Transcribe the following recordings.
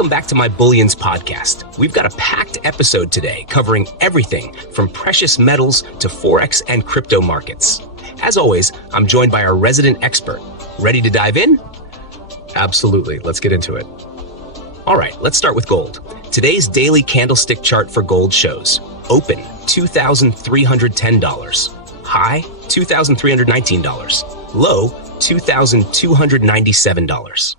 Welcome back to My Bullions Podcast. We've got a packed episode today covering everything from precious metals to Forex and crypto markets. As always, I'm joined by our resident expert. Ready to dive in? Absolutely. Let's get into it. All right, let's start with gold. Today's daily candlestick chart for gold shows open $2,310, high $2,319, low $2,297.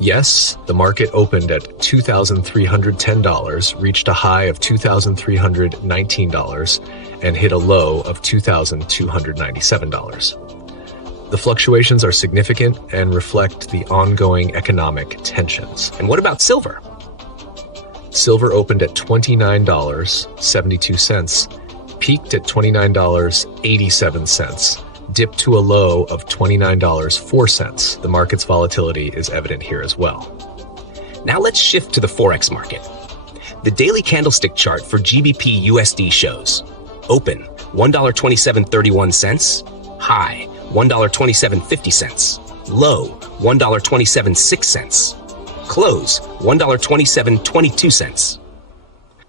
Yes, the market opened at $2,310, reached a high of $2,319, and hit a low of $2,297. The fluctuations are significant and reflect the ongoing economic tensions. And what about silver? Silver opened at $29.72, peaked at $29.87, dipped to a low of $29.04. The market's volatility is evident here as well. Now let's shift to the Forex market. The daily candlestick chart for GBP USD shows open $1.2731, high $1.2750, low $1.276, close $1.2722.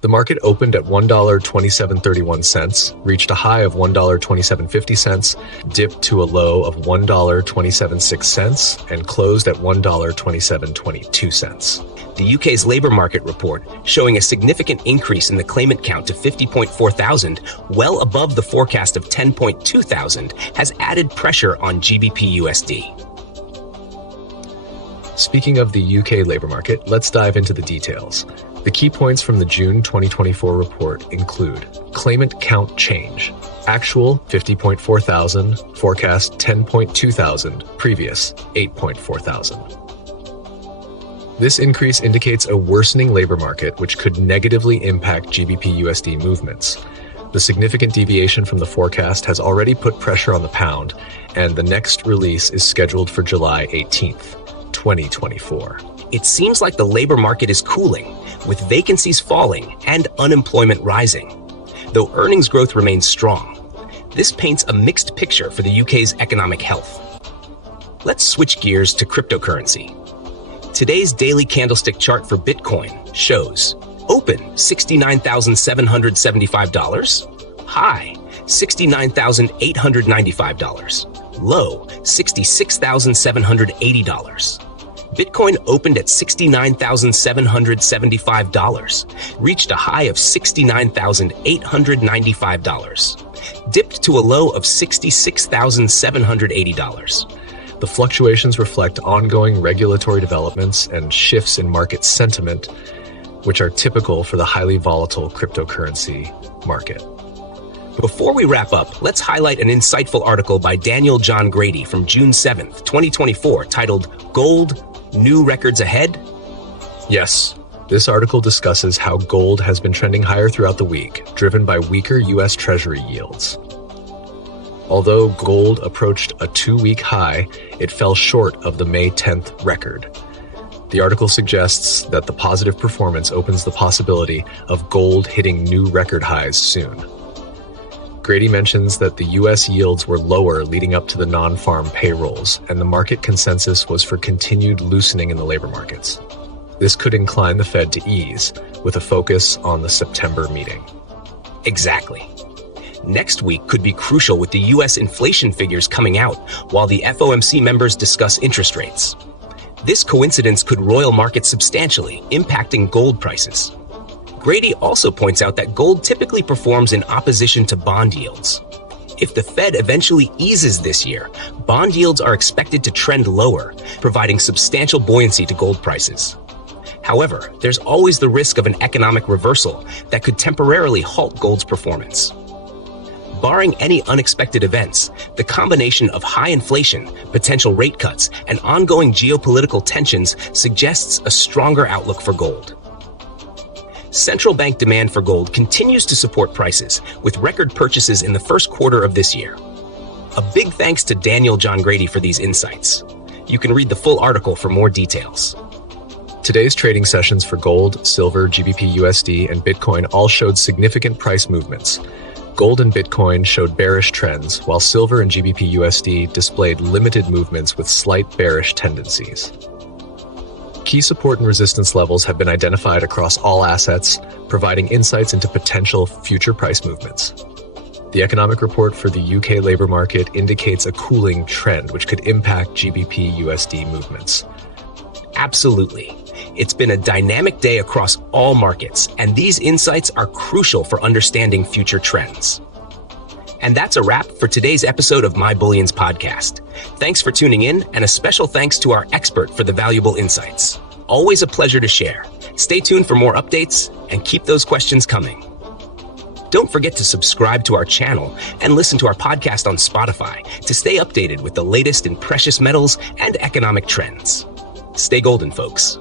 The market opened at $1.2731, reached a high of $1.2750, dipped to a low of $1.276, and closed at $1.2722. The UK's labour market report, showing a significant increase in the claimant count to 50.4 thousand, well above the forecast of 10.2 thousand, has added pressure on GBP USD. Speaking of the UK labour market, let's dive into the details. The key points from the June 2024 report include claimant count change. Actual 50.4 thousand, forecast 10.2 thousand, previous 8.4 thousand. This increase indicates a worsening labor market which could negatively impact GBP USD movements. The significant deviation from the forecast has already put pressure on the pound, and the next release is scheduled for July 18th, 2024. It seems like the labor market is cooling, with vacancies falling and unemployment rising. Though earnings growth remains strong, this paints a mixed picture for the UK's economic health. Let's switch gears to cryptocurrency. Today's daily candlestick chart for Bitcoin shows open $69,775, high $69,895, low $66,780. Bitcoin opened at $69,775, reached a high of $69,895, dipped to a low of $66,780. The fluctuations reflect ongoing regulatory developments and shifts in market sentiment, which are typical for the highly volatile cryptocurrency market. Before we wrap up, let's highlight an insightful article by Daniel John Grady from June 7th, 2024, titled Gold, New Records Ahead? Yes, this article discusses how gold has been trending higher throughout the week, driven by weaker U.S. Treasury yields. Although gold approached a 2-week high, it fell short of the May 10th record. The article suggests that the positive performance opens the possibility of gold hitting new record highs soon. Grady mentions that the U.S. yields were lower leading up to the non-farm payrolls, and the market consensus was for continued loosening in the labor markets. This could incline the Fed to ease, with a focus on the September meeting. Exactly. Next week could be crucial with the U.S. inflation figures coming out while the FOMC members discuss interest rates. This coincidence could roil markets substantially, impacting gold prices. Grady also points out that gold typically performs in opposition to bond yields. If the Fed eventually eases this year, bond yields are expected to trend lower, providing substantial buoyancy to gold prices. However, there's always the risk of an economic reversal that could temporarily halt gold's performance. Barring any unexpected events, the combination of high inflation, potential rate cuts, and ongoing geopolitical tensions suggests a stronger outlook for gold. Central bank demand for gold continues to support prices, with record purchases in the first quarter of this year. A big thanks to Daniel John Grady for these insights. You can read the full article for more details. Today's trading sessions for gold, silver, GBP USD, and Bitcoin all showed significant price movements. Gold and Bitcoin showed bearish trends, while silver and GBP USD displayed limited movements with slight bearish tendencies. Key support and resistance levels have been identified across all assets, providing insights into potential future price movements. The economic report for the UK labour market indicates a cooling trend, which could impact GBP USD movements. Absolutely. It's been a dynamic day across all markets, and these insights are crucial for understanding future trends. And that's a wrap for today's episode of My Bullions Podcast. Thanks for tuning in, and a special thanks to our expert for the valuable insights. Always a pleasure to share. Stay tuned for more updates, and keep those questions coming. Don't forget to subscribe to our channel and listen to our podcast on Spotify to stay updated with the latest in precious metals and economic trends. Stay golden, folks.